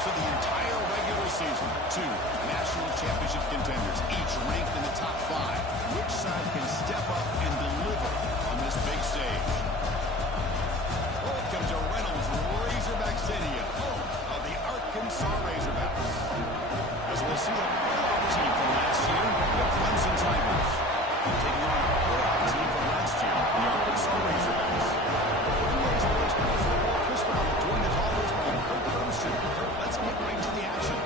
champs of the entire regular season. Two national championship contenders, each ranked in the top 5. Which side can step up and deliver on this big stage? Welcome to Reynolds Razorback Stadium, home of the Arkansas Razorbacks. As we'll see a playoff team from last year, the Clemson Tigers, taking on a playoff team from last year, the Arkansas Razorbacks. Chris Brown joined the callers by Kurt Hermstrom. Let's get right to the action.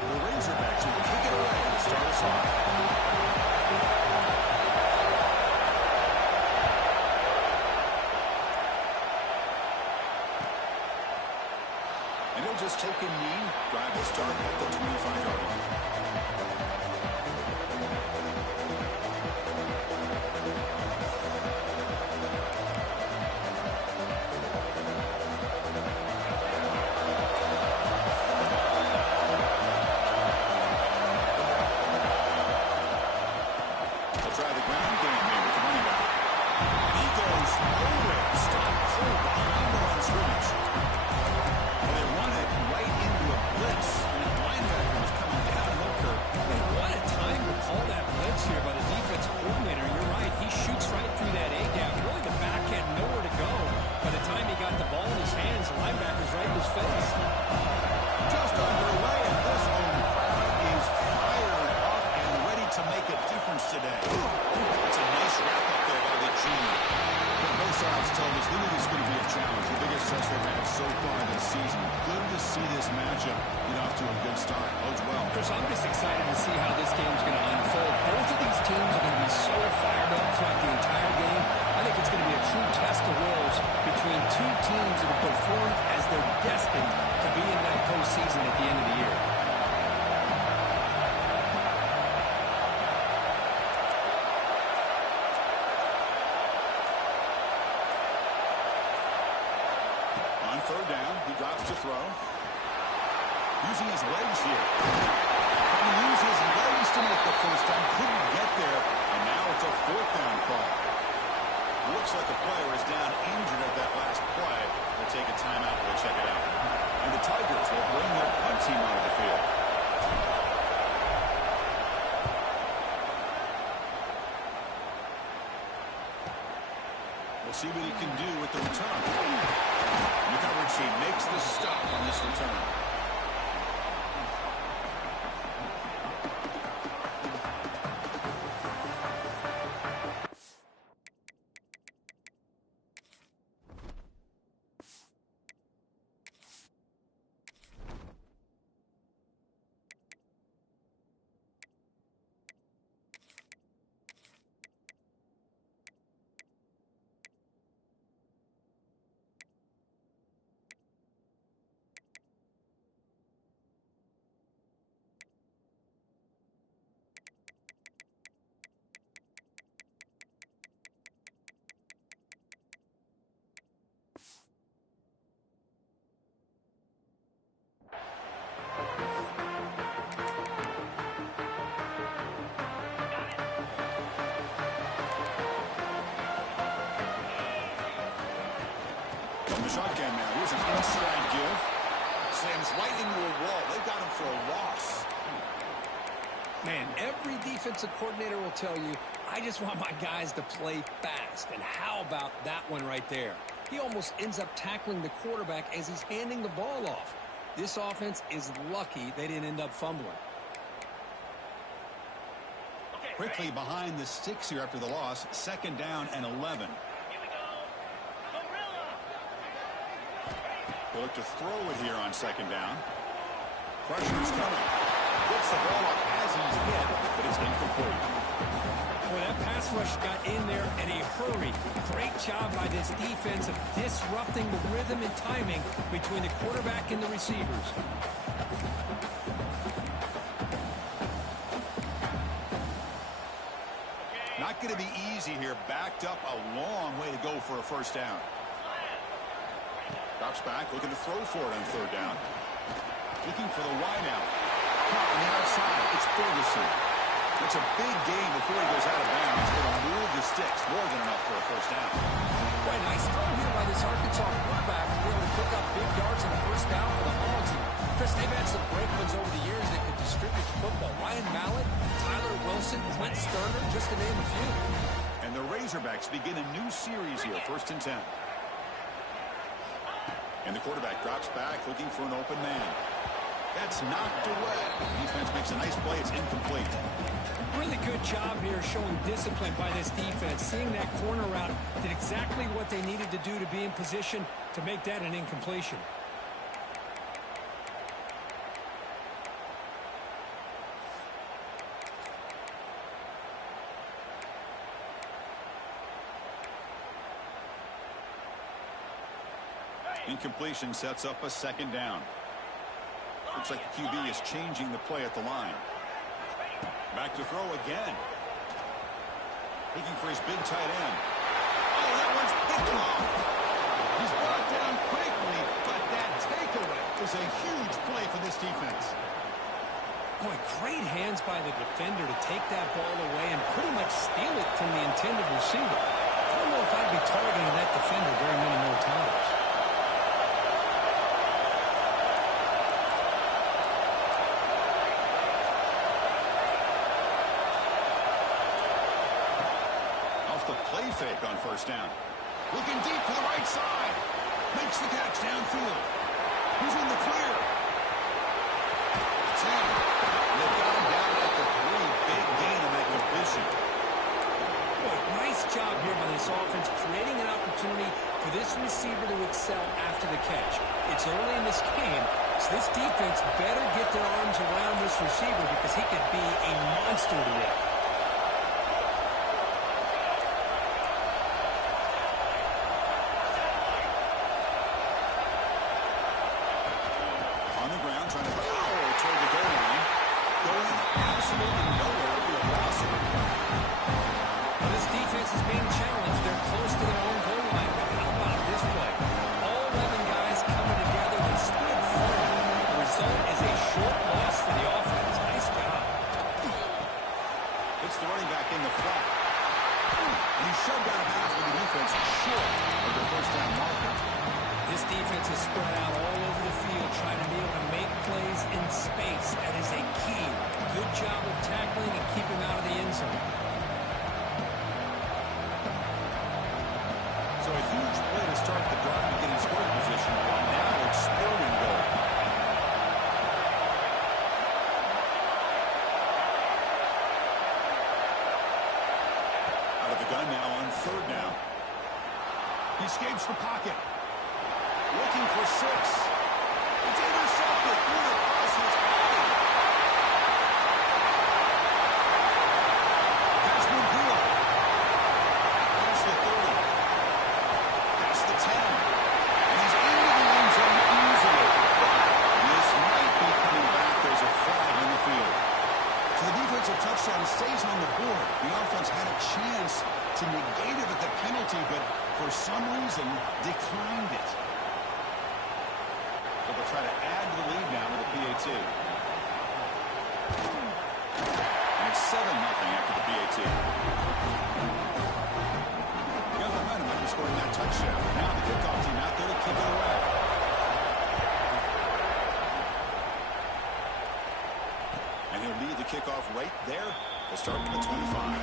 The Razorbacks will kick it away to start us off. And he'll just take a knee, drive the start at the 25-yard line. They'll try the ground game here with the running back. He goes nowhere. Stop cold behind the line of scrimmage. They run it right into a blitz. And the linebacker was coming down Hooker. And what a time to call that blitz here by the defensive coordinator. You're right. He shoots right through that A-gap. Really, the back had nowhere to go. By the time he got the ball in his hands, the linebacker's right in his face. Just underway, and this home crowd is fired up and ready to make a difference today. That's a nice wrap-up there by the junior. Both sides told us this is going to be a challenge, the biggest test they've had so far this season. Good to see this matchup get off to a good start. Bodes well. Chris, I'm just excited to see how this game's going to unfold. Both of these teams are going to be so fired up throughout the entire game. I think it's going to be a true test of wills between two teams that have performed as they're destined to be in that postseason at the end of the year. On third down, he drops to throw. Using his legs here. And he used his legs to make the first down. Couldn't get there. And now it's a fourth down call. Looks like the player is down injured at that last play. They'll take a timeout and we'll check it out. And the Tigers will bring their punt team onto the field. We'll see what he can do with the return. McCoverty makes the stop on this return. Shotgun now. Here's an inside give. Slams right into a wall. They've got him for a loss. Man, every defensive coordinator will tell you, I just want my guys to play fast. And how about that one right there? He almost ends up tackling the quarterback as he's handing the ball off. This offense is lucky they didn't end up fumbling. Quickly behind the sticks here after the loss. Second down and 11. They look to throw it here on second down. Pressure's coming. Gets the ball up as he's hit, but it's incomplete. Boy, that pass rush got in there in a hurry. Great job by this defense of disrupting the rhythm and timing between the quarterback and the receivers. Not going to be easy here. Backed up a long way to go for a first down. Drops back, looking to throw for it on third down. Looking for the wide out. caught on the outside. It's Ferguson. It's a big gain before he goes out of bounds. It'll move the sticks. More than enough for a first down. Boy, nice throw here by this Arkansas quarterback to be able to pick up big yards on a first down for the Hogs. And Chris, they've had some great ones over the years that could distribute the football. Ryan Mallett, Tyler Wilson, Clint Sterner, just to name a few. And the Razorbacks begin a new series here, 1st and 10. And the quarterback drops back looking for an open man. That's knocked away. Defense makes a nice play. It's incomplete. Really good job here showing discipline by this defense. Seeing that corner route, did exactly what they needed to do to be in position to make that an incompletion. Incompletion sets up a 2nd down. Looks like the QB is changing the play at the line. Back to throw again. Looking for his big tight end. Oh, that one's picked off. He's brought down quickly, but that takeaway is a huge play for this defense. Boy, great hands by the defender to take that ball away and pretty much steal it from the intended receiver. I don't know if I'd be targeting that defender very many more times. Play fake on 1st down. Looking deep to the right side. Makes the catch downfield. He's in the clear. 10. They've got him down at the 3. Big gain on that completion. Boy, nice job here by this offense, creating an opportunity for this receiver to excel after the catch. It's early in this game, so this defense better get their arms around this receiver because he could be a monster to win. Escapes the pocket. Looking for 6. It's intercepted. Through the cross. It's body. Pass midfield. Past the 30. Past the 10. And he's into the end zone easily. This might be coming back. There's a flag in the field. So the defensive touchdown stays on the board. The offense had a chance to negate it with the penalty, but for some reason declined it. So they'll try to add to the lead now with the PAT. And it's 7-0 after the PAT. You got the momentum after scoring that touchdown. Now the kickoff team out there to kick it away. And he'll lead the kickoff right there to start with the 25.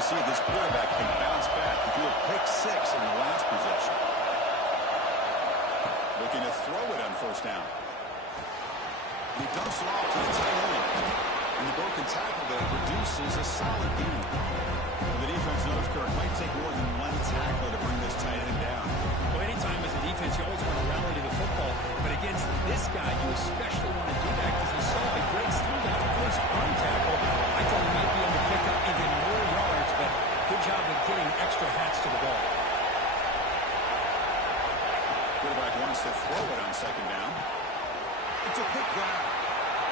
See if this quarterback can bounce back to do a pick 6 in the last possession. Looking to throw it on 1st down. He dumps it off to the tight end. And the broken tackle there produces a solid gain. The defense knows Kirk might take more than one tackler to bring this tight end down. Well, anytime as a defense, you always want to rally to the football. But against this guy, you especially want to do that because you saw he breaks through that first arm tackle. I thought he might be able to pick up even more yards, but good job of getting extra hats to the ball. Quarterback wants to throw it on 2nd down. It's a quick grab.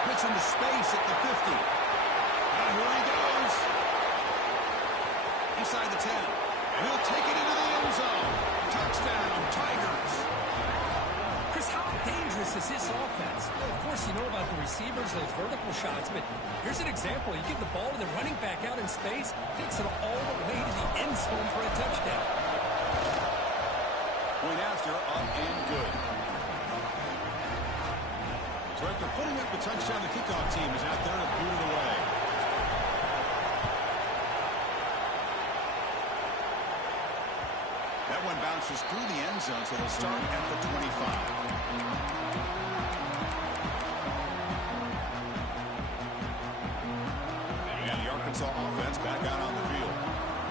Gets into space at the 50. And here he goes. Inside the 10. And he'll take it into the end zone. Touchdown, Tigers. Chris, how dangerous is this offense? Well, of course, you know about the receivers, those vertical shots, but here's an example. You give the ball to the running back out in space, takes it all the way to the end zone for a touchdown. Point after, up and good. So after putting up the touchdown, the kickoff team is out there to boot it away. That one bounces through the end zone, so they'll start at the 25. And the Arkansas offense back out on the field.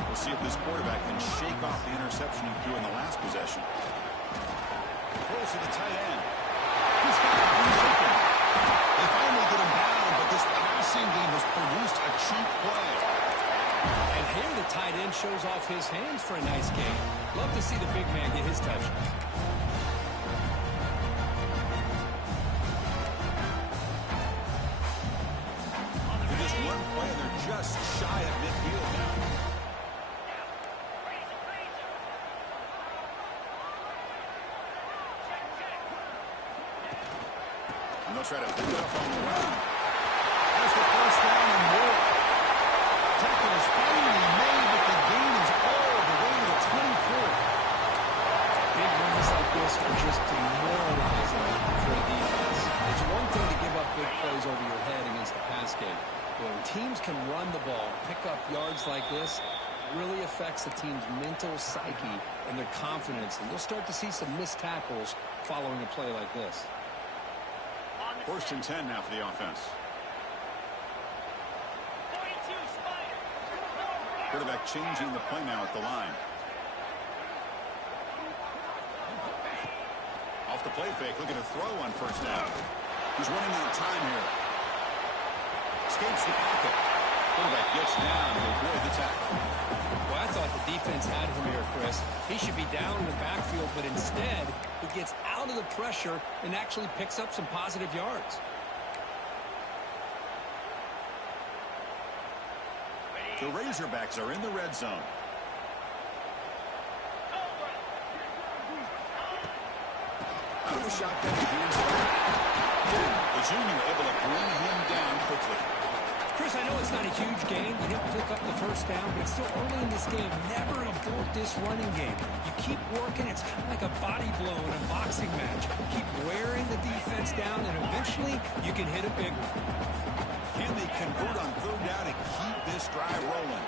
We'll see if this quarterback can shake off the interception he threw in the last possession. Throws to the tight end. He's got it. He's open. They finally get him down, but this passing game has produced a cheap play. And here the tight end shows off his hands for a nice game. Love to see the big man get his touch. For this one play, they're just shy of midfield now. And they'll try to pick it up on the run. There's the first down and more. Tackle is finally made, but the gain is all the way to the 24. Big runs like this are just demoralizing for a defense. It's one thing to give up big plays over your head against the pass game. But when teams can run the ball, pick up yards like this, it really affects the team's mental psyche and their confidence. And you'll start to see some missed tackles following a play like this. First and 10 now for the offense. Quarterback changing the play now at the line. Off the play fake, looking to throw on first down. He's running out of time here. Escapes the pocket. Quarterback gets down to avoid the tackle. Well, I thought the defense had him here, Chris. He should be down in the backfield, but instead, he gets out of the pressure and actually picks up some positive yards. The Razorbacks are in the red zone. Out of the shotgun, hands off. The junior able to bring him down quickly. Chris, I know it's not a huge gain. You didn't pick up the first down, but it's still early in this game. Never abort this running game. You keep working. It's kind of like a body blow in a boxing match. Keep wearing the defense down, and eventually you can hit a big one. Can they convert on third down and keep this drive rolling?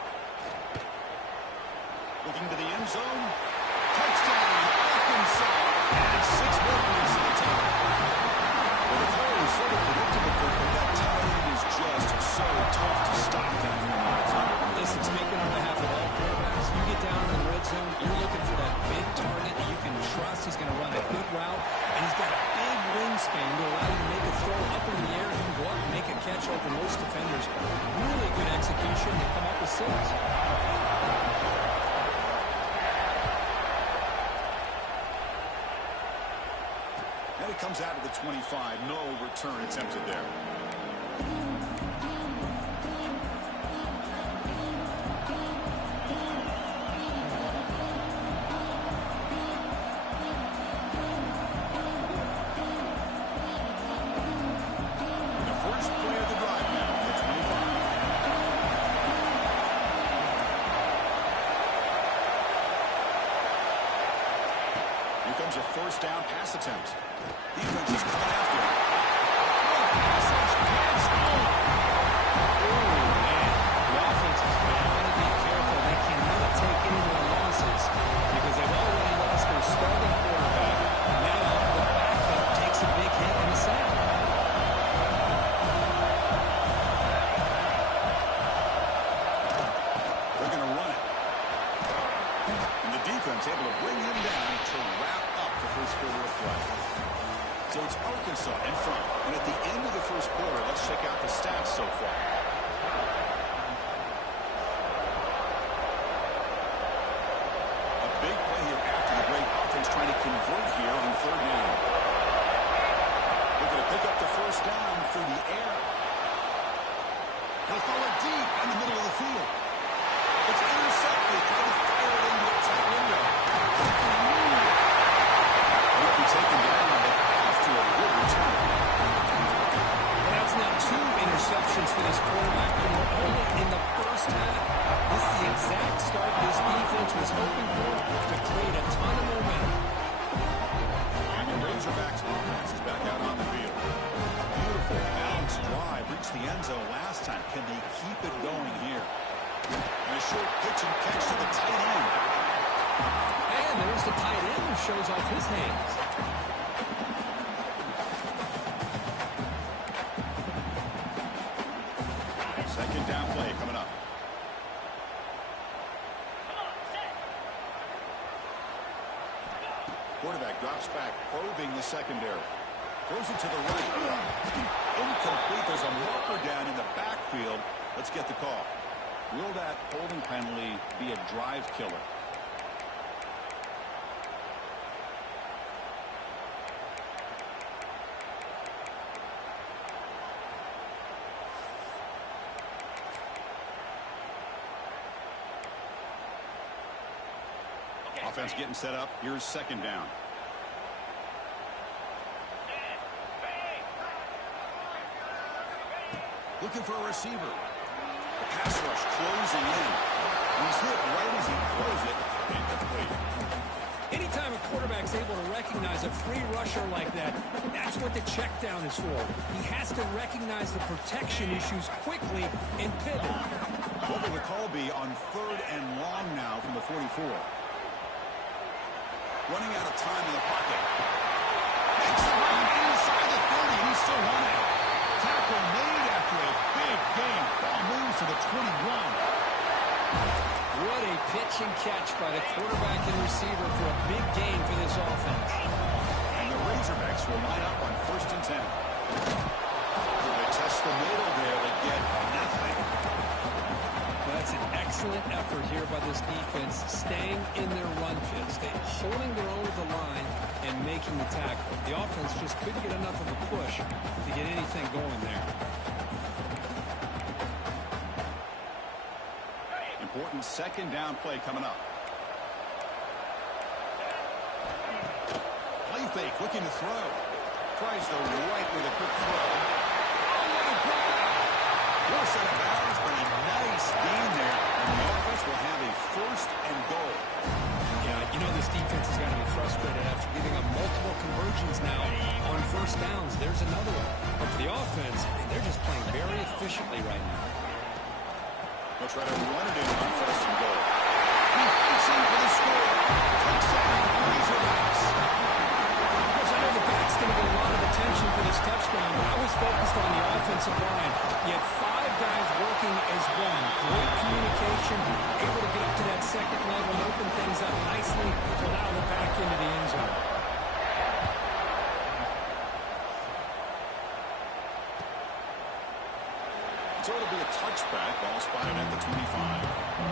Looking to the end zone. Touchdown, Arkansas. And 6 more points to the top. Well, the play is sort of predictable, but that tight end is just so tough to stop down here in the red zone. Listen, speaking on behalf of all quarterbacks, you get down in the red zone, you're looking for that big target that you can trust. He's going to run a good route, and he's got a big wingspan to allow you to make a throw up in the air. He can go up and make a catch over most defenders. Really good execution to come up with 6. And it comes out of the 25. No return attempted there. The first play of the drive now, the 25. Here comes a first down pass attempt. Defense is coming after him. Passage gets home. Oh, man. The offense is going to be careful. They cannot take any more losses because they've already lost their starting quarterback. Now the backup takes a big hit in the sack. They're going to run it. And the defense able to bring him down to wrap up the first quarter of play. So it's Arkansas in front. And at the end of the first quarter, let's check out the stats so far. A big play here after the great offense trying to convert here on third down. Looking to pick up the first down through the air the tight end who shows off his hands. Second down play coming up. Quarterback drops back, probing the secondary. Throws it to the right. Incomplete. There's a marker down in the backfield. Let's get the call. Will that holding penalty be a drive killer? Offense getting set up. Here's second down. Looking for a receiver. The pass rush closing in. He's hit right as he throws it. Incomplete. Anytime a quarterback's able to recognize a free rusher like that, that's what the check down is for. He has to recognize the protection issues quickly and pivot. What will the call be on third and long now from the 44? Running out of time in the pocket. Makes the run inside the 30. He's still running. Tackle made after a big gain. Ball moves to the 21. What a pitch and catch by the quarterback and receiver for a big gain for this offense. And the Razorbacks will line up on 1st and 10. They test the middle there. They get nothing. That's an excellent effort here by this defense, staying in their run fit, holding their own at the line and making the tackle. The offense just couldn't get enough of a push to get anything going there. Important second down play coming up. Play fake, looking to throw. Tries the right with a quick throw. Force out of bounds, but a nice gain there. And the offense will have a 1st and goal. Yeah, you know this defense has got to be frustrated after giving up multiple conversions now on 1st downs. There's another one. But for the offense, they're just playing very efficiently right now. They'll try to run it in on 1st and goal. He fights in for the score. Touchdown, Razorbacks. I know the back's going to get a lot of attention for this touchdown, but I was focused on the offensive line. You had 5 guys working as one. Great communication, able to get up to that second level and open things up nicely to allow the back into the end zone. So it'll be a touchback. Ball spotted at the 25.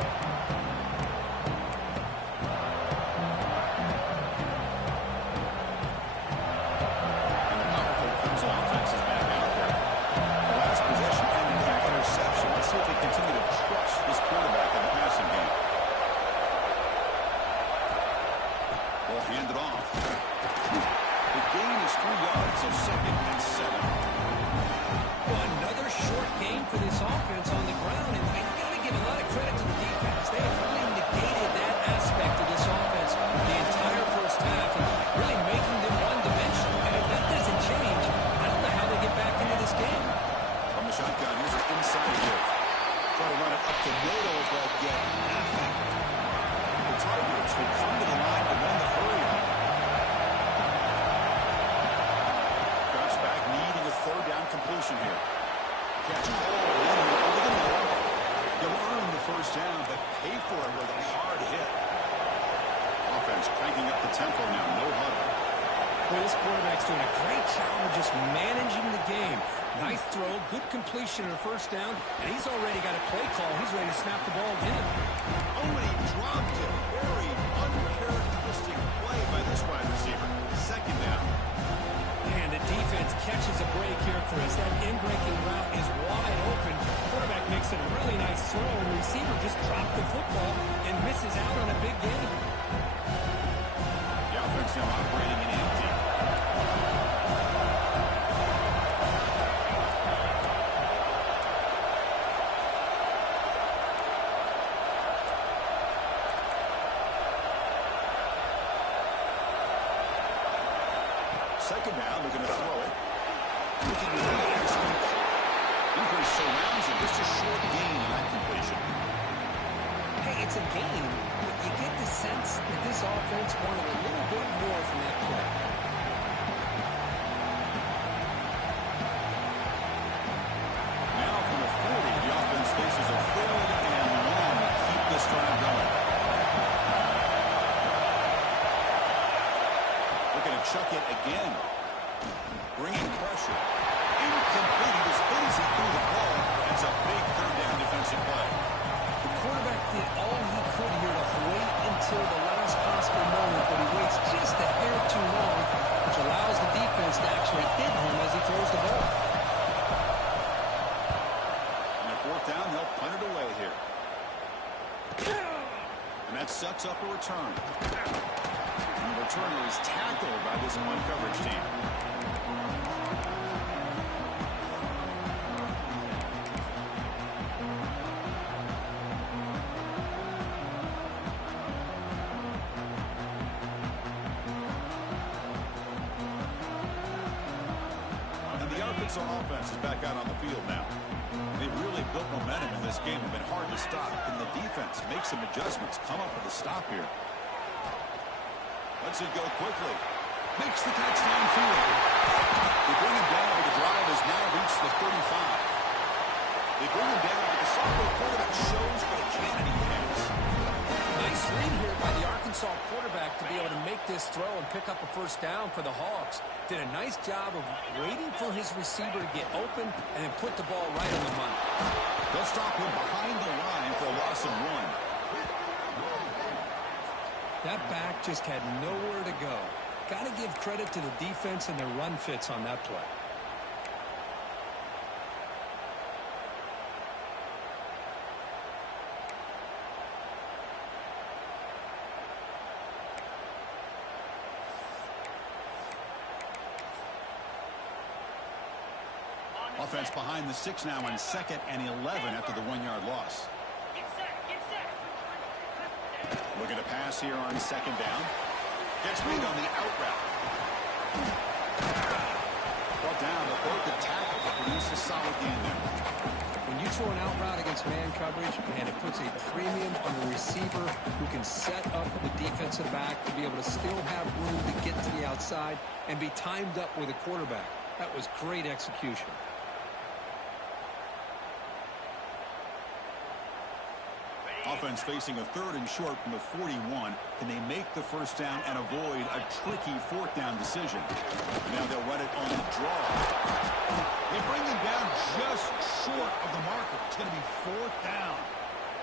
Completion of 1st down, and he's already got a play call. He's ready to snap the ball again. Oh, and he dropped it. Very uncharacteristic play by this wide receiver. Second down. And the defense catches a break here, Chris. That in-breaking route is wide open. Quarterback makes a really nice throw, and the receiver just dropped the football and misses out on a big gain. The offense now operating in empty. Second down, looking to throw it. Looking to relax. Defense surrounds it. Just a short gain on that completion. Hey, it's a gain, but you get the sense that this offense defense wanted a little bit more from that play. Now from the 40, the offense faces a 3rd and long to keep this drive going. Looking to chuck it again. Bringing pressure. Incomplete. He was hit as he threw the ball. That's a big 3rd down defensive play. The quarterback did all he could here to wait until the last possible moment, but he waits just a hair too long, which allows the defense to actually hit him as he throws the ball. And at 4th down, they'll punt it away here. And that sets up a return. And the returner is tackled by this punt coverage team. Offense is back out on the field now. They've really built momentum in this game. It's been hard to stop. Can the defense make some adjustments? Come up with a stop here. Lets it go quickly. Makes the catch downfield. They bring him down, but the drive has now reached the 35. They bring him down, but the sophomore quarterback shows what a cannon he has. Nice read here by the Arkansas quarterback to be able to make this throw and pick up a 1st down for the Hogs. Did a nice job of waiting for his receiver to get open and then put the ball right on the money. They'll stop him behind the line for a loss of 1. That back just had nowhere to go. Got to give credit to the defense and their run fits on that play. Offense behind the 6 now on 2nd and 11 after the 1-yard loss. Looking to pass here on 2nd down. Gets made on the out route. Brought down to both the tackle to produce a solid gain there. When you throw an out route against man coverage, man, it puts a premium on the receiver who can set up the defensive back to be able to still have room to get to the outside and be timed up with a quarterback. That was great execution. Offense facing a 3rd and short from the 41. Can they make the 1st down and avoid a tricky 4th down decision? Now they'll run it on the draw. They bring him down just short of the marker. It's going to be 4th down.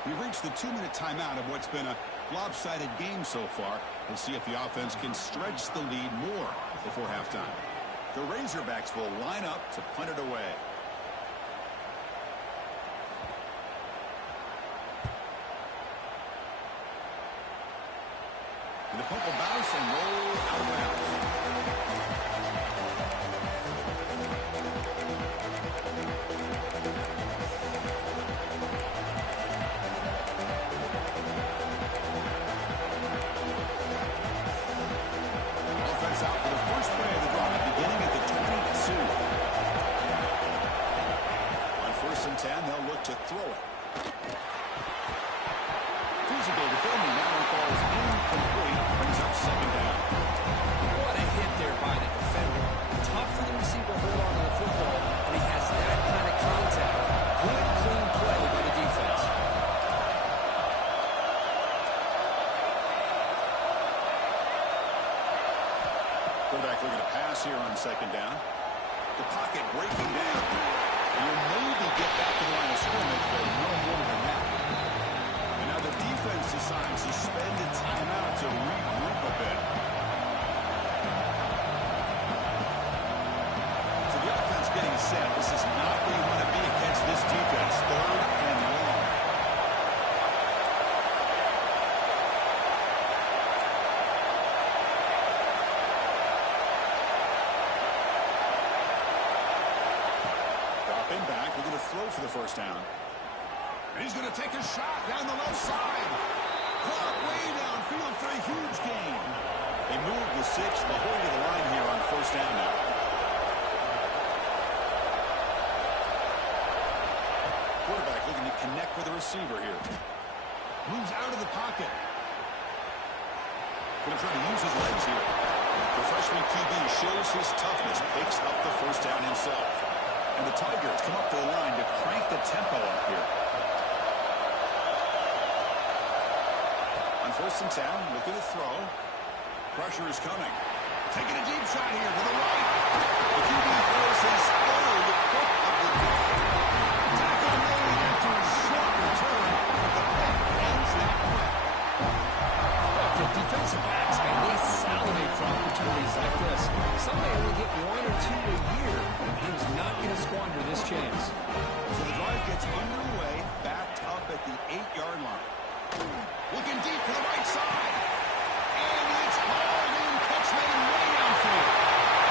We've reached the 2-minute timeout of what's been a lopsided game so far. We'll see if the offense can stretch the lead more before halftime. The Razorbacks will line up to punt it away. And the punt will bounce and roll out of bounds. Offense out for the first play of the drive, beginning at the 22. On 1st and 10, they'll look to throw it. Physical defending now falls incomplete. Brings up 2nd down. What a hit there by the defender. Tough for the receiver to hold on to the football, but he has that kind of contact. Good, clean play by the defense. Quarterback looking to pass here on 2nd down. The pocket breaking down. And you'll maybe get back to the line of scrimmage, but no more than that. And now the defense decides to spend a timeout to regroup a bit. So the offense getting set. This is not where you want to be against this defense. 3rd and long. Drop in back. We're going to throw for the 1st down. And he's going to take a shot down the left side. Caught way downfield for a huge gain. They move the 6 the whole to the line here on 1st down now. Quarterback looking to connect with the receiver here. Moves out of the pocket. Going to try to use his legs here. The freshman QB shows his toughness, picks up the first down himself. And the Tigers come up to the line to crank the tempo up here. On 1st and 10, looking to throw. Pressure is coming. Taking a deep shot here to the right. The QB throws his third pick of the day. Tackle made after a short return. The punt ends that play. The defensive backs, man, they salivate for opportunities like this. Some may only get 1 or 2 a year, and he was not going to squander this chance. So the drive gets underway, backed up at the 8-yard line. Looking deep to the right side. And it's hauled in. Catch made way downfield.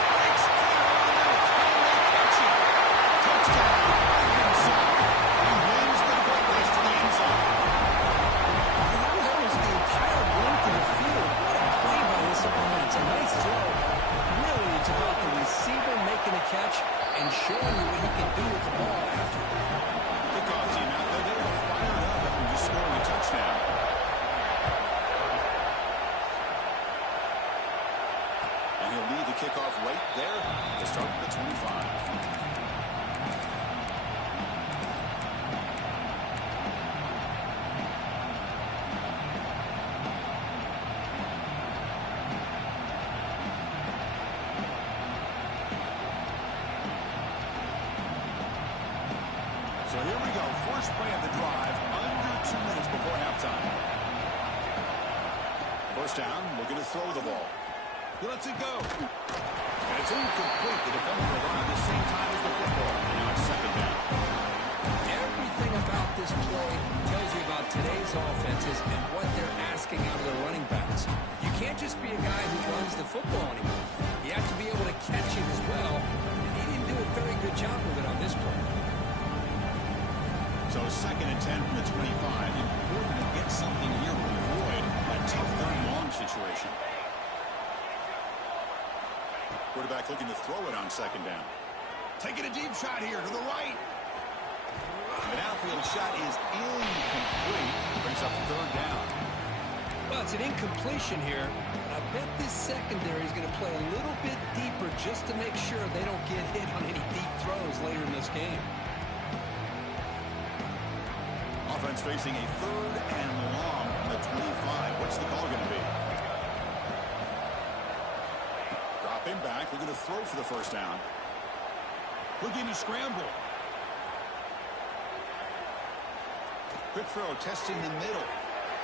Breaks clear on that. Can they catch it? Touchdown, Arkansas. He wins the goal race to the end zone. That was almost the entire length of the field. What a play by this offense. A nice throw. Really, it's about the receiver making a catch and showing you what he can do with the ball after. Kickoff team out there. They were fired up after just scoring a touchdown. And he'll lead the kickoff right there to start at the 25. So here we go. First play of the drive, under 2 minutes before halftime. First down, looking to throw the ball. He lets it go. And it's incomplete. The defender will run at the same time as the football. And now it's 2nd down. Everything about this play tells you about today's offenses and what they're asking out of their running backs. You can't just be a guy who runs the football anymore. You have to be able to catch it as well. And he didn't do a very good job of it on this play. So 2nd and 10 from the 25. Important to get something here to avoid a tough 3rd-and-long situation. Quarterback looking to throw it on 2nd down. Taking a deep shot here to the right. An outfield shot is incomplete. Brings up 3rd down. Well, it's an incompletion here. I bet this secondary is going to play a little bit deeper just to make sure they don't get hit on any deep throws later in this game. Offense facing a 3rd and long from the 25. What's the call going to be? Dropping back, looking to throw for the first down. Looking to scramble. Quick throw, testing the middle.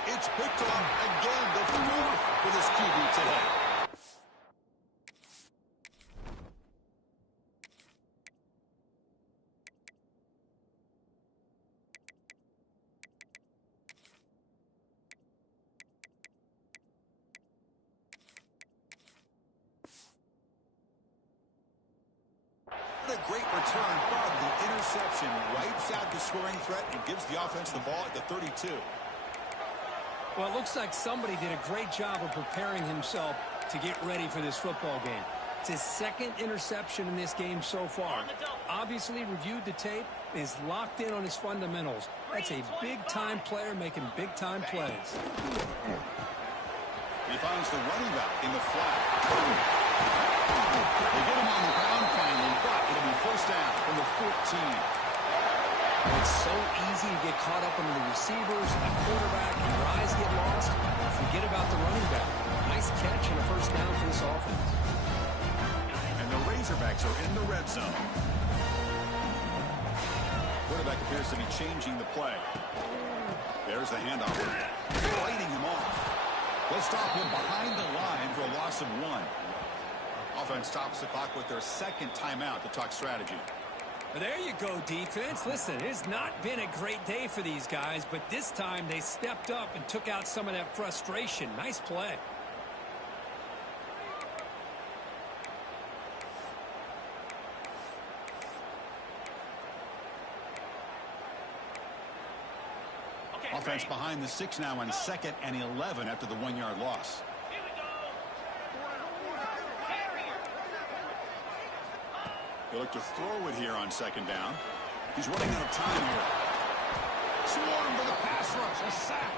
It's picked off again, the 4th for this QB today. What a great return, but the interception wipes out the scoring threat and gives the offense the ball at the 32. Well, it looks like somebody did a great job of preparing himself to get ready for this football game. It's his 2nd interception in this game so far. Obviously reviewed the tape and is locked in on his fundamentals. That's a big-time player making big-time plays. He finds the running back in the flat. They get him on the ground finally, but it'll be first down from the 14. It's so easy to get caught up under the receivers, the quarterback, and your eyes get lost. Forget about the running back. Nice catch and a first down for this offense. And the Razorbacks are in the red zone. Quarterback appears to be changing the play. There's the handoff. Fighting him off. They'll stop him behind the line for a loss of 1. Offense stops the clock with their 2nd timeout to talk strategy. Well, there you go, defense. Listen, it's not been a great day for these guys, but this time they stepped up and took out some of that frustration. Nice play. Offense behind the 6 now on 2nd and 11 after the 1-yard loss. He'll look to throw it here on 2nd down. He's running out of time here. Swarm for the pass rush. A sack.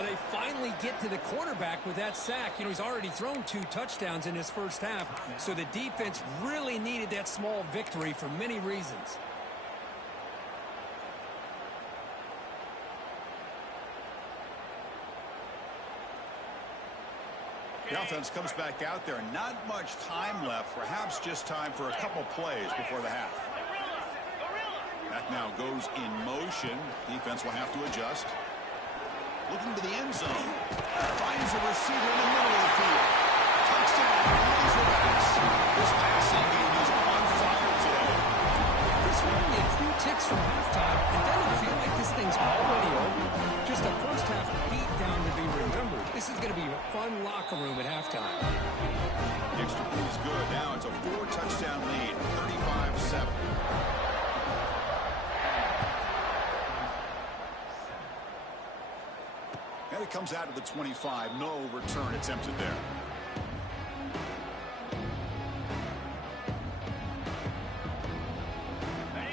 They finally get to the quarterback with that sack. You know, he's already thrown 2 touchdowns in his first half, so the defense really needed that small victory for many reasons. The offense comes back out there. Not much time left. Perhaps just time for a couple plays before the half. That now goes in motion. Defense will have to adjust. Looking to the end zone. Finds a receiver in the middle of the field. Touchdown, Razorbacks. This passing game is on fire today. This one only a few ticks from halftime. It doesn't feel like this thing's already over. Just a first half beat down to be remembered. This is going to be a fun locker room at halftime. The extra point is good. Now it's a 4-touchdown lead, 35-7. And it comes out to the 25. No return attempted there.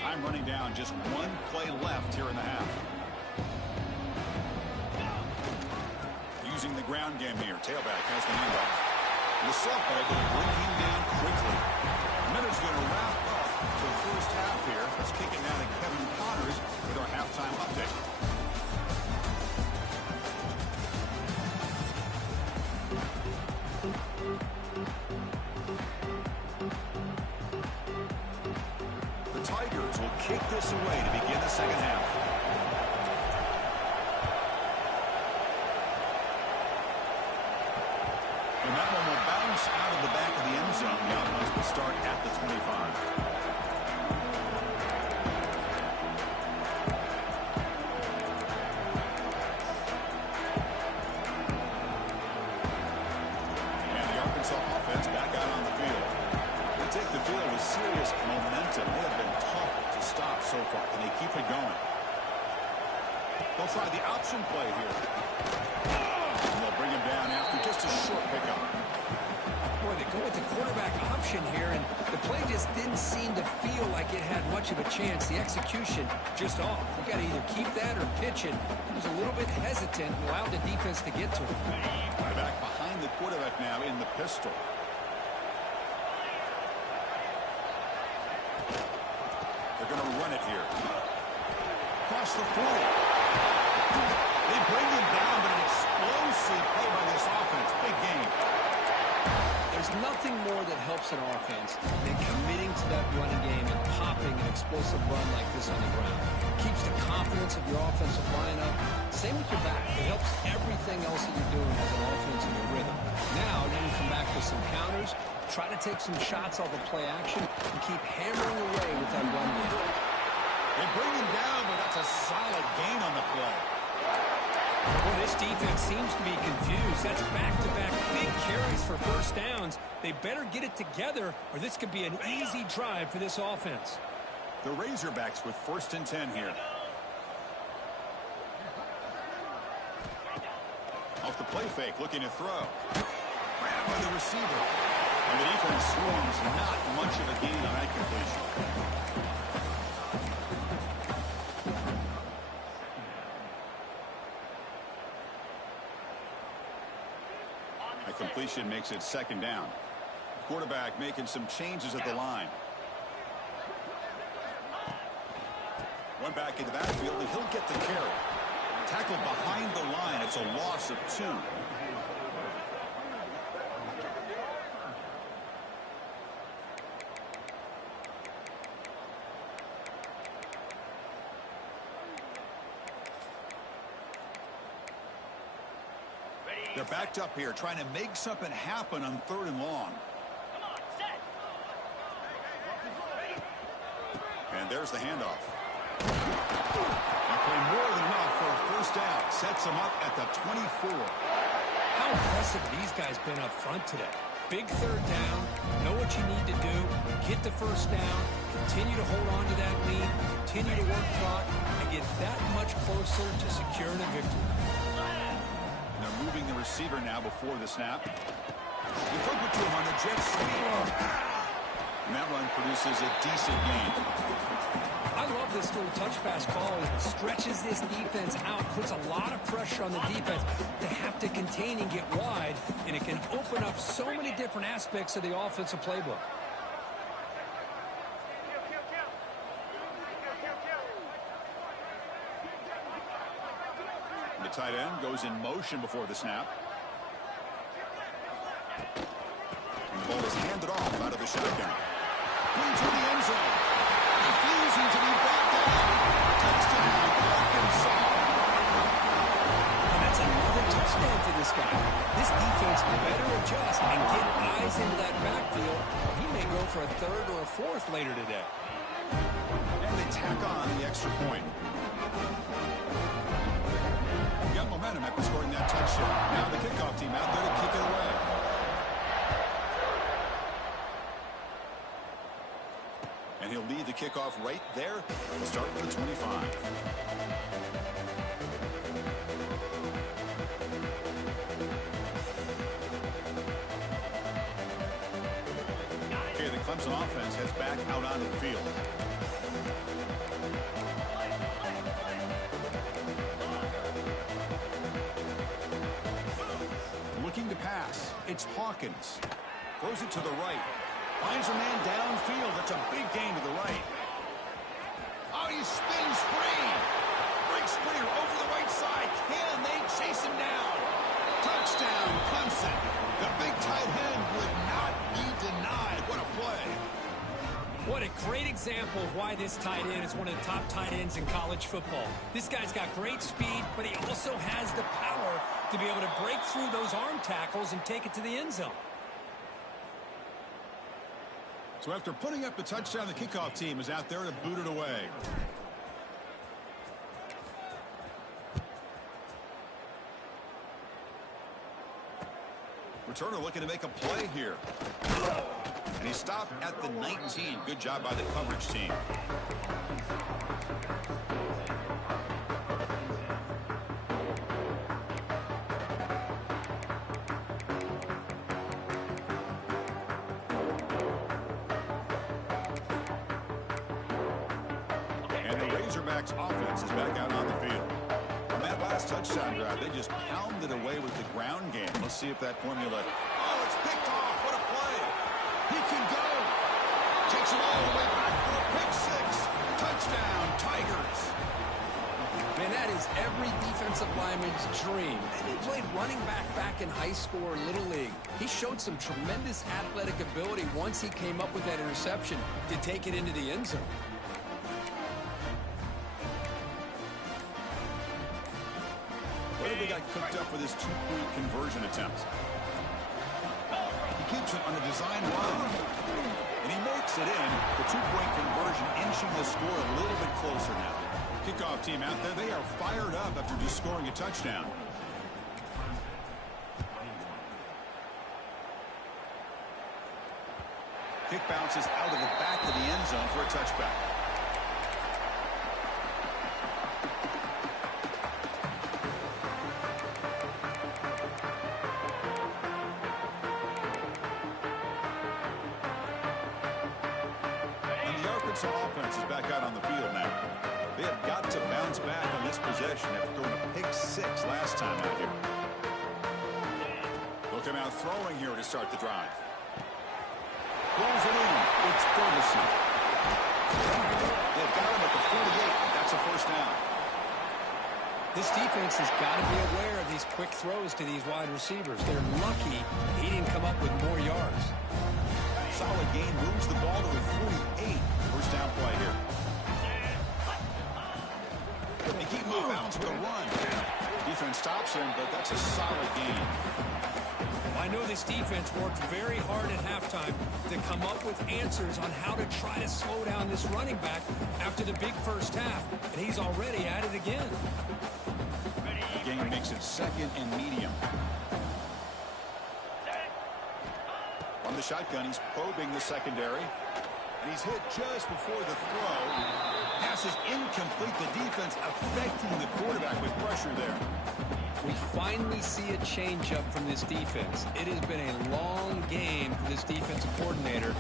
Time running down. Just 1 play left here in the half. Using the ground game here. Tailback has the handoff. The softball going to bring him down quickly. Minute's going to wrap up the first half here. Let's kick it now to Kevin Connors with our halftime update. The Tigers will kick this away to begin the second half. And that one will bounce out of the back of the end zone. The offense will start at the 25. Serious momentum. They have been tough to stop so far. Can they keep it going? They'll try the option play here. And they'll bring him down after just a short pickup. Boy, they go with the quarterback option here, and the play just didn't seem to feel like it had much of a chance. The execution just off. You got to either keep that or pitch it. He was a little bit hesitant and allowed the defense to get to him. Back behind the quarterback now in the pistol. They're going to run it here. Across the 40. They bring him down, but an explosive play by this offense. Big game. There's nothing more that helps an offense than committing to that running game and popping an explosive run like this on the ground. Keeps the confidence of your offensive line up. Same with your back. It helps everything else that you're doing as an offense in your rhythm. Now, you can come back with some counters, try to take some shots off of play action, and keep hammering away with that run game. They bring him down, but that's a solid gain on the play. Well, this defense seems to be confused. That's back-to-back big carries for first downs. They better get it together, or this could be an easy drive for this offense. The Razorbacks with 1st and 10 here. Off the play fake, looking to throw. Grabbed by the receiver. And the defense swarms, not much of a gain on that completion. A completion makes it 2nd down. Quarterback making some changes at the line. One back in the backfield, and he'll get the carry. Tackled behind the line. It's a loss of 2. They're backed up here, trying to make something happen on 3rd and long. And there's the handoff. They play more than enough for a 1st down. Sets them up at the 24. How impressive these guys been up front today. Big 3rd down. Know what you need to do. Get the 1st down. Continue to hold on to that lead. Continue to work clock. And get that much closer to securing a victory. And they're moving the receiver now before the snap. He broke it to him on the jet sweep. And that run produces a decent gain. I love this little touch pass call. It stretches this defense out, puts a lot of pressure on the defense. They have to contain and get wide, and it can open up so many different aspects of the offensive playbook. The tight end goes in motion before the snap. And the ball is handed off out of the shotgun. Into the end zone. Refusing to be brought down. Touchdown, Arkansas. And that's another touchdown for this guy. This defense better adjust and get eyes into that backfield. He may go for a third or a fourth later today. And they tack on the extra point. Got momentum after scoring that touchdown. Now the kickoff team out there to kick it away. And he'll lead the kickoff right there. We'll start with the 25. Okay, the Clemson offense heads back out onto the field. Looking to pass. It's Hawkins. Throws it to the right. Finds a man downfield. That's a big gain to the right. Oh, he spins free. Breaks free over the right side. Can they chase him down? Touchdown, Clemson. The big tight end would not be denied. What a play. What a great example of why this tight end is one of the top tight ends in college football. This guy's got great speed, but he also has the power to be able to break through those arm tackles and take it to the end zone. So after putting up the touchdown, the kickoff team is out there to boot it away. Returner looking to make a play here. And he stopped at the 19. Good job by the coverage team. And the Razorbacks offense is back out on the field. On that last touchdown drive, they just pounded away with the ground game. Let's see if that formula... Oh, it's picked off. What a play. He can go. Takes it all the way back for a pick six. Touchdown, Tigers. Man, that is every defensive lineman's dream. And he played running back in high school or Little League. He showed some tremendous athletic ability once he came up with that interception to take it into the end zone. Whether they got cooked up for this two-point conversion attempt. He keeps it on a design run. And he makes it in. The two-point conversion inching the score a little bit closer now. Kickoff team out there, they are fired up after just scoring a touchdown. Kick bounces out of the back of the end zone for a touchback. Offense is back out on the field now. They have got to bounce back on this possession after throwing a pick six last time out here. They'll come out throwing here to start the drive. Throws it in. It's Ferguson. They've got him at the 48. That's a first down. This defense has got to be aware of these quick throws to these wide receivers. They're lucky he didn't come up with more yards. Solid gain, moves the ball to the 48. First down play here. They keep moving bounds with a run. Defense stops him, but that's a solid gain. I know this defense worked very hard at halftime to come up with answers on how to try to slow down this running back after the big first half, and he's already at it again. The game makes it second and medium. On the shotgun, he's probing the secondary. And he's hit just before the throw. Pass is incomplete. The defense affecting the quarterback with pressure there. We finally see a changeup from this defense. It has been a long game for this defensive coordinator.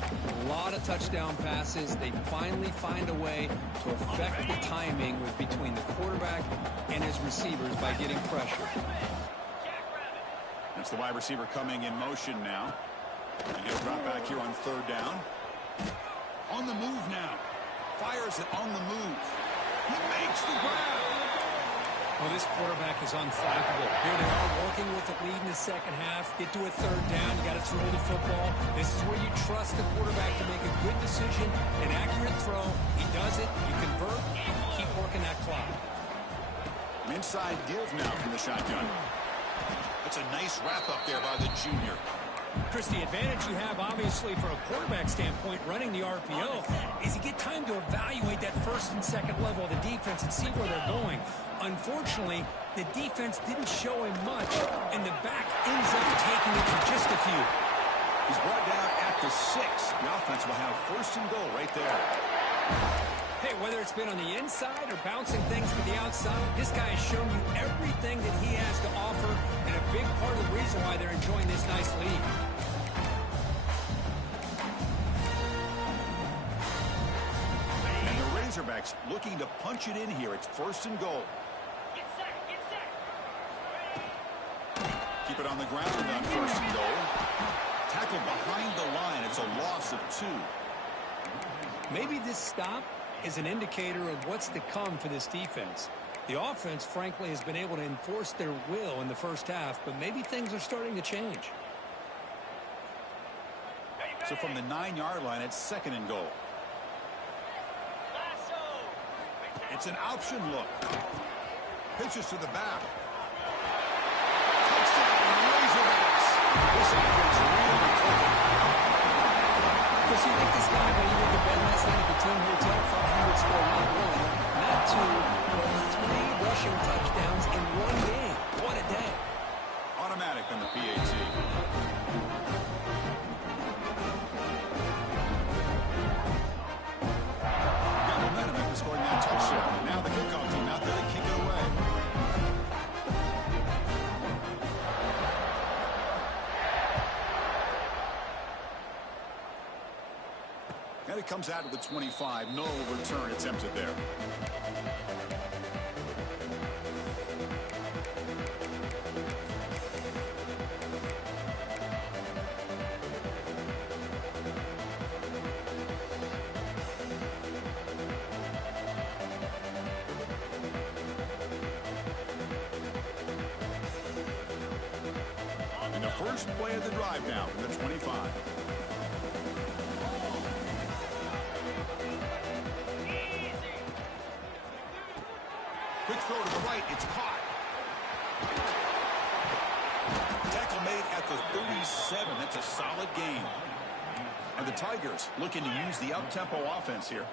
A lot of touchdown passes. They finally find a way to affect the timing with between the quarterback and his receivers by getting pressure. That's the wide receiver coming in motion now. And he'll drop back here on third down. On the move now. Fires it on the move. He makes the grab. Well, this quarterback is unflappable. Here they are working with the lead in the second half. Get to a third down. You got to throw the football. This is where you trust the quarterback to make a good decision, an accurate throw. He does it. You convert. You keep working that clock. Inside give now from the shotgun. That's a nice wrap up there by the junior. Chris, the advantage you have, obviously, from a quarterback standpoint, running the RPO, is you get time to evaluate that first and second level of the defense and see where they're going. Unfortunately, the defense didn't show him much, and the back ends up taking it for just a few. He's brought down at the 6. The offense will have first and goal right there. Hey, whether it's been on the inside or bouncing things to the outside, this guy has shown you everything that he has to offer, and a big part of the reason why they're enjoying this nice lead. And the Razorbacks looking to punch it in here. It's first and goal. Get set, get set. Keep it on the ground on first and goal. Tackle behind the line. It's a loss of 2. Maybe this stop is an indicator of what's to come for this defense. The offense, frankly, has been able to enforce their will in the first half, but maybe things are starting to change. So from the 9-yard line, it's second and goal. It's an option look. Pitches to the back. Touchdown, Razorbacks. This offense really clicking. Chris, you think this guy, when he went to bed last night at the team hotel, thought he would score not 1, not 2, but 3 rushing touchdowns in 1 game. What a day. Automatic on the PAT. Got momentum after scoring that touchdown. Now the kickoff team out there to kick it away. And it comes out to the 25. No return attempted there. And the first play of the drive now from the 25. Quick throw to the right. It's caught. Tackle made at the 37. That's a solid gain. And the Tigers looking to use the up-tempo offense here.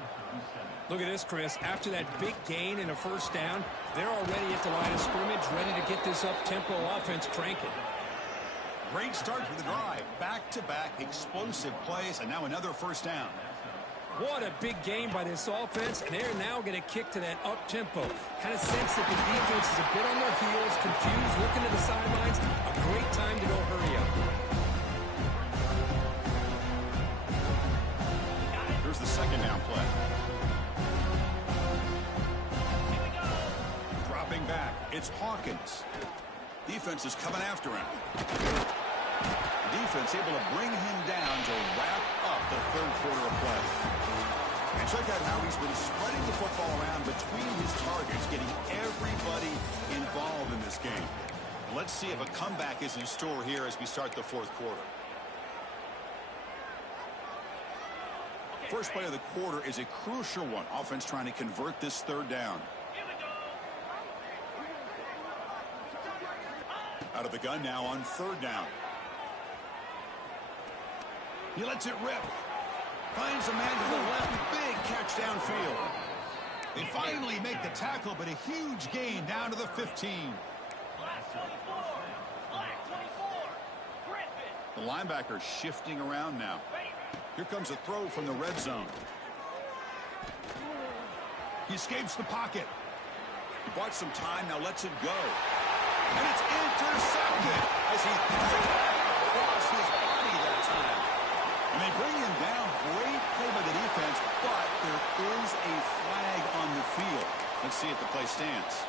Look at this, Chris. After that big gain and a first down, they're already at the line of scrimmage, ready to get this up-tempo offense cranking. Great start to the drive. Back-to-back explosive plays, and now another first down. What a big game by this offense, and they're now going to kick to that up-tempo. Kind of sense that the defense is a bit on their heels, confused, looking to the sidelines. A great time to go hurry up. Here's the second down play. Dropping back, it's Hawkins. Defense is coming after him. Defense able to bring him down to wrap up the third quarter of play. And check out how he's been spreading the football around between his targets, getting everybody involved in this game. Let's see if a comeback is in store here as we start the fourth quarter. First play of the quarter is a crucial one. Offense trying to convert this third down. Out of the gun now on third down. He lets it rip. Finds a man to the left. Big catch downfield. They finally make the tackle, but a huge gain down to the 15. The linebacker shifting around now. Here comes a throw from the red zone. He escapes the pocket. Bought some time, now lets it go. And it's intercepted as he threw it across his body that time. And they bring him down. Great play by the defense, but there is a flag on the field. Let's see if the play stands.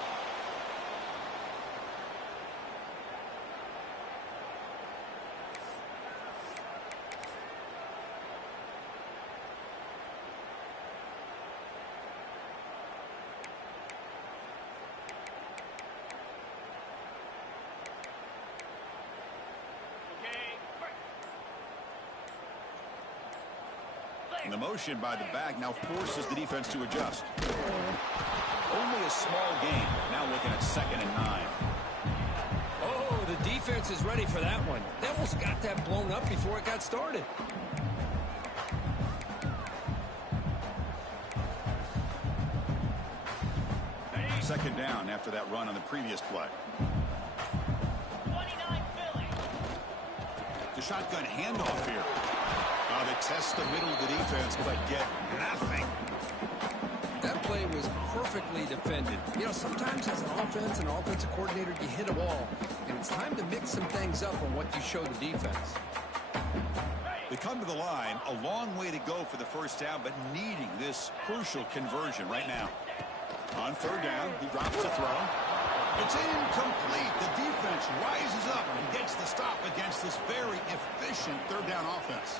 And the motion by the back now forces the defense to adjust. Only a small gain. Now looking at 2nd and 9. Oh, the defense is ready for that one. They almost got that blown up before it got started. Second down after that run on the previous play. 29 Philly. The shotgun handoff here. They test the middle of the defense, but get nothing. That play was perfectly defended. You know, sometimes as an offense and offensive coordinator, you hit a wall, and it's time to mix some things up on what you show the defense. They come to the line, a long way to go for the first down, but needing this crucial conversion right now. On 3rd down, he drops the throw. It's incomplete. The defense rises up and gets the stop against this very efficient 3rd down offense.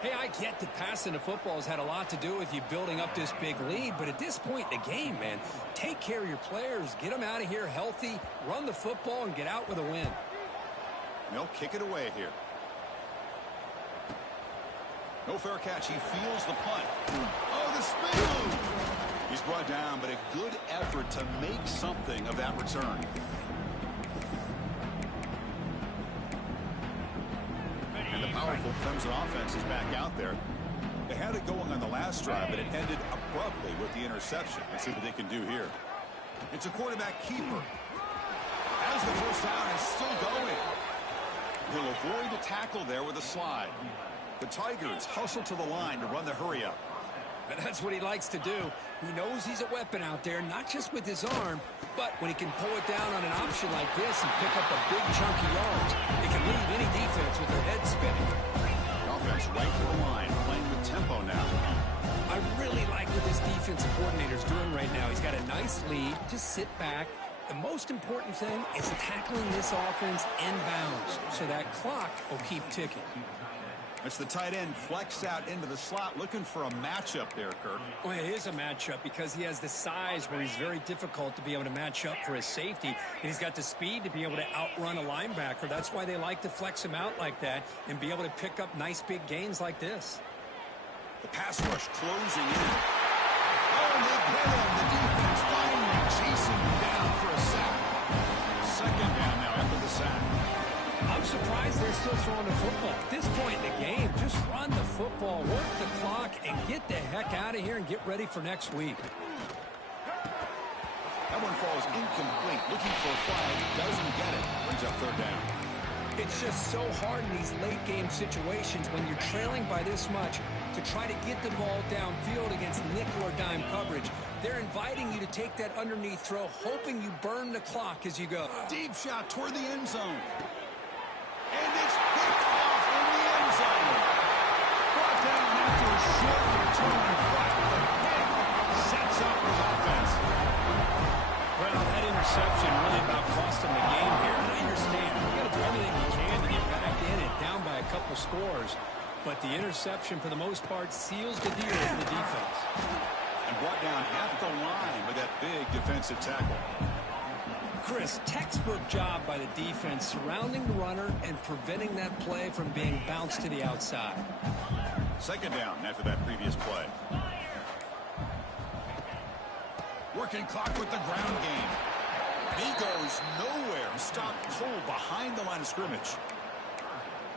Hey, I get that passing the football has had a lot to do with you building up this big lead, but at this point in the game, man, take care of your players, get them out of here healthy, run the football, and get out with a win. They'll kick it away here. No fair catch. He feels the punt. Oh, the spin move. He's brought down, but a good effort to make something of that return. And the powerful Clemson offense is back out there. They had it going on the last drive, but it ended abruptly with the interception. Let's see what they can do here. It's a quarterback keeper. As the first down is still going. He'll avoid the tackle there with a slide. The Tigers hustle to the line to run the hurry up. And that's what he likes to do. He knows he's a weapon out there, not just with his arm, but when he can pull it down on an option like this and pick up a big chunk of yards, it can leave any defense with their head spinning. The offense right to the line, playing with tempo now. I really like what this defensive coordinator's doing right now. He's got a nice lead. Just sit back. The most important thing is tackling this offense inbounds so that clock will keep ticking. It's the tight end flexed out into the slot, looking for a matchup there, Kirk. Well, it is a matchup because he has the size where he's very difficult to be able to match up for his safety. And he's got the speed to be able to outrun a linebacker. That's why they like to flex him out like that and be able to pick up nice big gains like this. The pass rush closing in. Oh, they get him. The defense finally chasing him down for a sack. Second down now after the sack. I'm surprised they're still throwing the football. At this point in the game, just run the football, work the clock, and get the heck out of here and get ready for next week. That one falls incomplete. Looking for a flag. Doesn't get it. Brings up 3rd down. It's just so hard in these late-game situations when you're trailing by this much to try to get the ball downfield against nickel or dime coverage. They're inviting you to take that underneath throw, hoping you burn the clock as you go. Deep shot toward the end zone. And it's picked off in the end zone. Brought down after a short return, but the pick sets up his offense. Well, that interception really about cost him the game here. And I understand. You got to do everything you can to get back in it, down by a couple scores. But the interception, for the most part, seals the deal for the defense. And brought down at the line with that big defensive tackle. Chris, textbook job by the defense surrounding the runner and preventing that play from being bounced to the outside. Second down after that previous play. Working clock with the ground game. He goes nowhere. Stopped cold behind the line of scrimmage.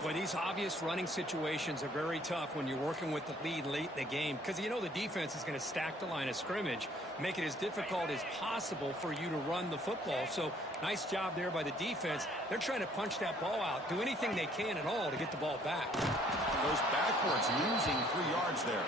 Boy, these obvious running situations are very tough when you're working with the lead late in the game because you know the defense is going to stack the line of scrimmage, make it as difficult as possible for you to run the football. So nice job there by the defense. They're trying to punch that ball out, do anything they can at all to get the ball back. Goes backwards, losing 3 yards there.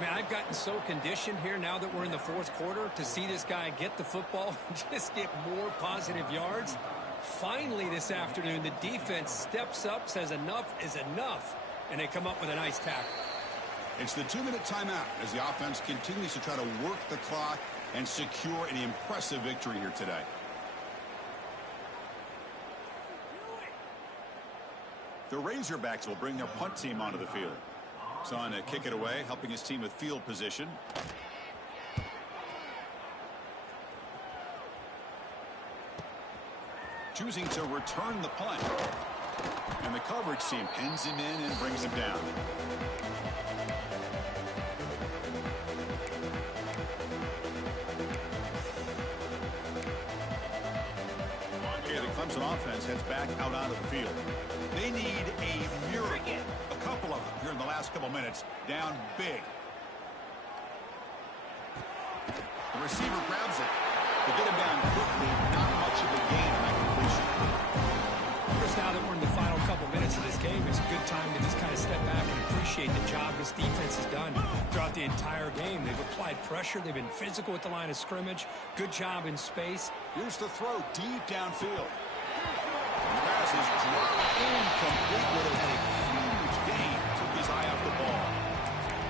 Man, I've gotten so conditioned here now that we're in the fourth quarter to see this guy get the football and just get more positive yards. Finally this afternoon, the defense steps up, says enough is enough, and they come up with a nice tackle. It's the 2-minute timeout as the offense continues to try to work the clock and secure an impressive victory here today. The Razorbacks will bring their punt team onto the field. Son to kick it away, helping his team with field position. Choosing to return the punt. And the coverage team pins him in and brings him down. Okay, the Clemson offense heads back out onto the field. They need a miracle. A couple of them here in the last couple minutes. Down big. The receiver grabs it. They get him down quickly. Not much of a gain on that completion. Chris, now that we're in the final couple minutes of this game, it's a good time to just kind of step back and appreciate the job this defense has done throughout the entire game. They've applied pressure. They've been physical at the line of scrimmage. Good job in space. Here's the throw deep downfield. The pass is dropped incomplete. Would have had a huge gain. Took his eye off the ball.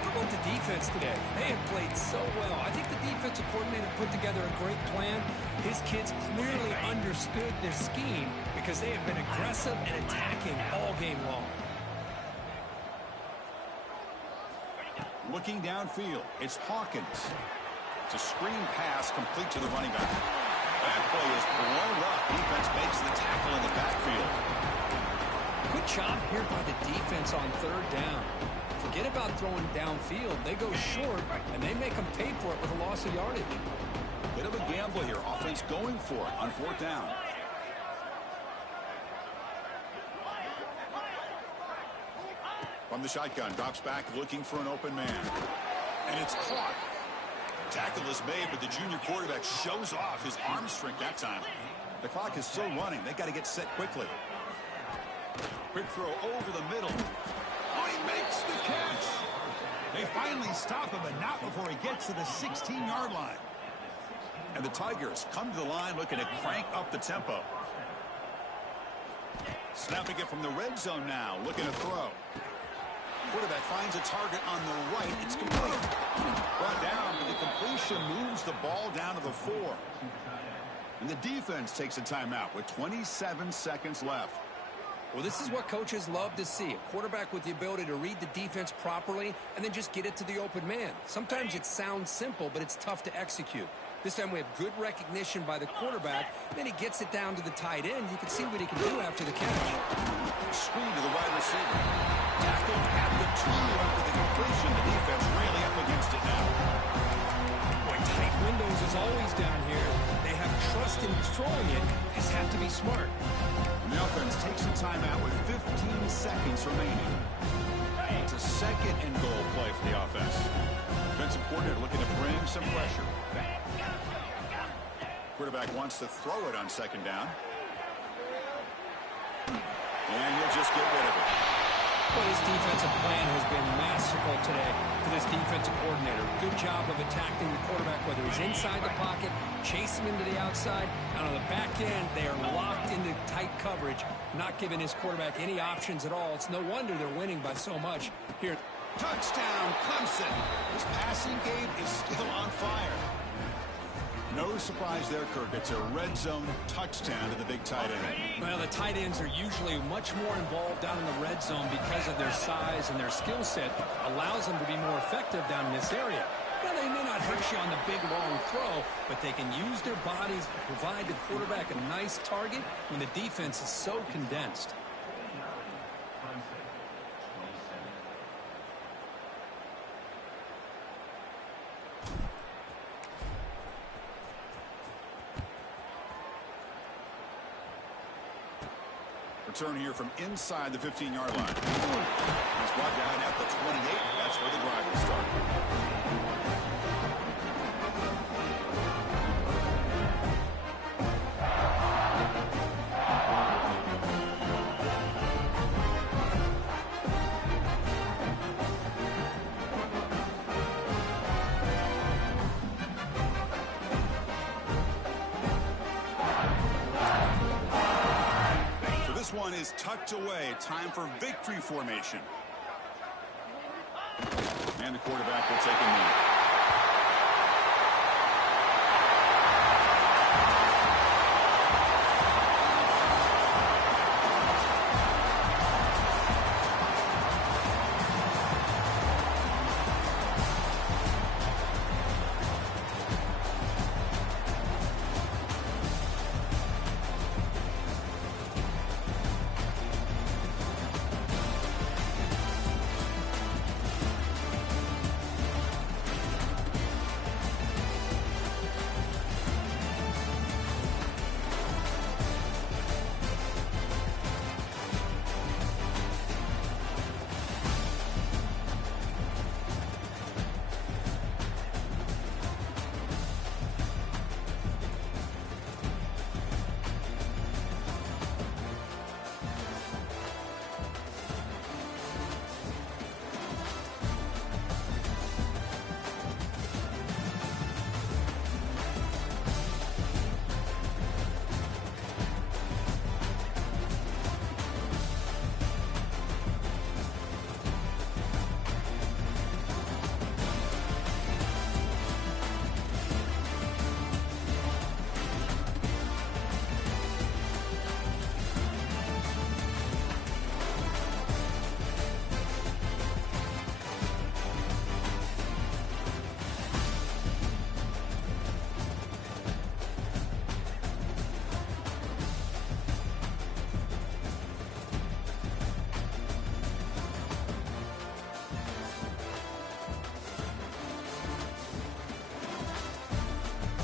How about the defense today? They have played so well. I think the defensive coordinator put together a great plan. His kids clearly understood their scheme because they have been aggressive and attacking all game long. Looking downfield, it's Hawkins. It's a screen pass complete to the running back. That play is blown up. Defense makes the tackle in the backfield. Good job here by the defense on third down. Forget about throwing downfield. They go short, and they make them pay for it with a loss of yardage. Bit of a gamble here. Offense going for it on fourth down. From the shotgun, drops back looking for an open man. And it's caught. Tackle is made, but the junior quarterback shows off his arm strength that time. The clock is still running. They got to get set quickly. Quick throw over the middle. Oh, he makes the catch. They finally stop him, but not before he gets to the 16-yard line. And the Tigers come to the line looking to crank up the tempo. Snapping it from the red zone now, looking to throw. Quarterback finds a target on the right. It's complete. Brought down, but the completion moves the ball down to the 4. And the defense takes a timeout with 27 seconds left. Well, this is what coaches love to see. A quarterback with the ability to read the defense properly and then just get it to the open man. Sometimes it sounds simple, but it's tough to execute. This time we have good recognition by the quarterback. Then he gets it down to the tight end. You can see what he can do after the catch. Screen to the wide receiver. Tackled at the 2 after the completion. The defense really up against it now. Boy, tight windows is always down here. They have trust in throwing it. Just have to be smart. And the offense takes a timeout with 15 seconds remaining. It's a second and goal play for the offense. Defensive coordinator looking to bring some pressure. Quarterback wants to throw it on second down. And he'll just get rid of it. Well, this defensive plan has been masterful today for this defensive coordinator. Good job of attacking the quarterback, whether he's inside the pocket, chasing him to the outside, and on the back end, they are locked into tight coverage, not giving his quarterback any options at all. It's no wonder they're winning by so much. Here, touchdown, Clemson. This passing game is still on fire. No surprise there, Kirk. It's a red zone touchdown to the big tight end. Well, the tight ends are usually much more involved down in the red zone because of their size and their skill set. Allows them to be more effective down in this area. Well, they may not hurt you on the big, long throw, but they can use their bodies to provide the quarterback a nice target when the defense is so condensed. Return here from inside the 15-yard line. He's brought down at the 28. That's where the drive will start. is tucked away. Time for victory formation. And the quarterback will take a knee.